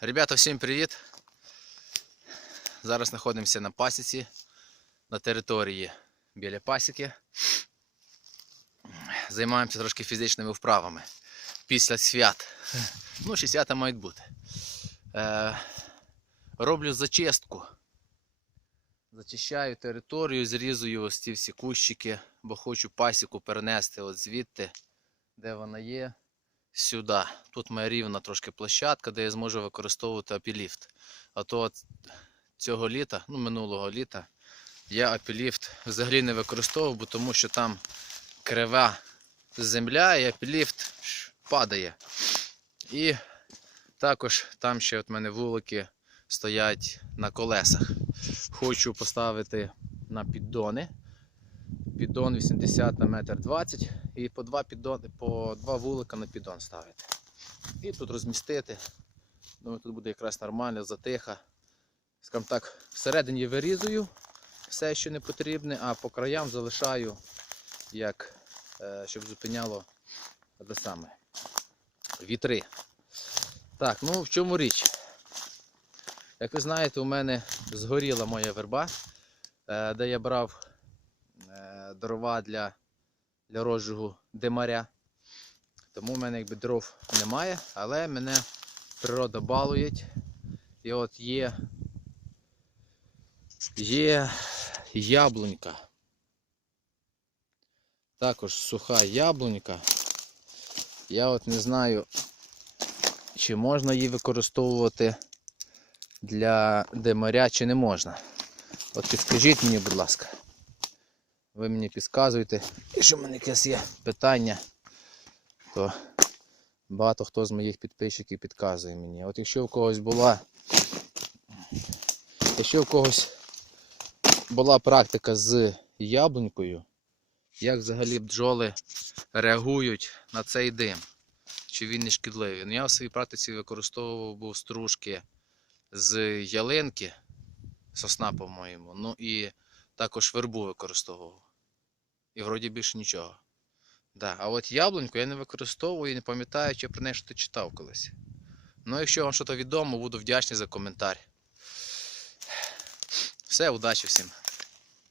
Ребята, всім привіт! Зараз знаходимося на пасіці на території біля пасіки. Займаємося трошки фізичними вправами після свят. Ну, ще свята мають бути. Е, роблю зачистку. Зачищаю територію, зрізую ось ці всі кущики, бо хочу пасіку перенести от звідти, де вона є, сюди. Тут моя рівна трошки площадка, де я зможу використовувати апіліфт. А то цього літа, ну минулого літа, я апіліфт взагалі не використовував, бо тому що там крива земля і апіліфт падає. І також там ще от мене вулики стоять на колесах. Хочу поставити на піддони. Піддон 80 на метр 20 і по два, піддони, по два вулика на піддон ставити. І тут розмістити. Думаю, тут буде якраз нормально, затиха. Скажімо так, всередині вирізую все, що не потрібне, а по краям залишаю, як, е, щоб зупиняло те саме, вітри. Так, ну в чому річ? Як ви знаєте, у мене згоріла моя верба, е, де я брав дрова для, для розжигу димаря. Тому в мене якби дров немає, але мене природа балує. І от є, є яблунька. Також суха яблунька. Я от не знаю, чи можна її використовувати для димаря, чи не можна. От підскажіть мені, будь ласка. Ви мені підказуєте. Якщо в мене якесь є питання, то багато хто з моїх підписчиків підказує мені. От якщо в когось була. Якщо в когось була практика з яблунькою, як взагалі бджоли реагують на цей дим, чи він не шкідливий. Ну, я в своїй практиці використовував був стружки з ялинки, сосна, по-моєму, ну і також вербу використовував. І вроді більше нічого. Да. А от яблуньку я не використовую і не пам'ятаю, чи про неї щось читав колись. Ну, якщо вам щось відомо, буду вдячний за коментар. Все, удачі всім.